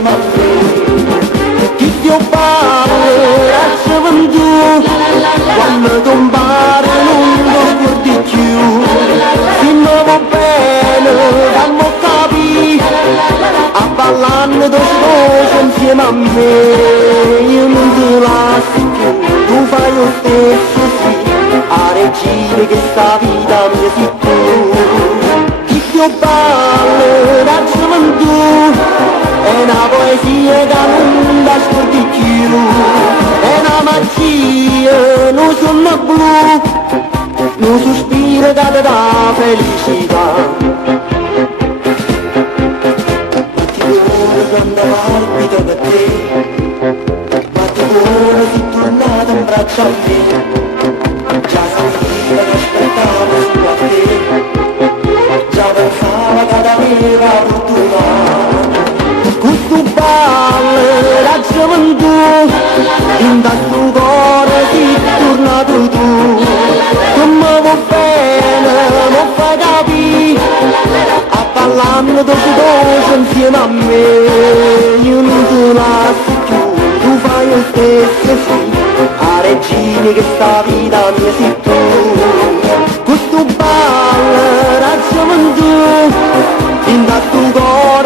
insieme a me. Chi ti parla gioventù, quando compare non lo scordi più. Se non va bene, dammo capi, a ballare da sposa insieme a me. Io non ti lascio più, tu fai lo stesso sì, a regina che sta vita mia sei tu. Chi ti parla da gioventù, è una poesia che non la scordi più, è una magia, non sono blu, un sospiro che ti dà felicità. Batti cuore quando palpito per te, batti cuore se tornato in braccio a me, già sapevo che aspettavo solo a te, già pensavo che t'aveva fortuna. Questo ballo da gioventù, in questo cuore sei tornato tu. Come va bene, non fai capire, a ballare da sposa insieme a me. Io non ti lascio più, tu fai lo stesso sì, a regina che sta vita mia sei tu. Questo ballo da gioventù, in questo cuore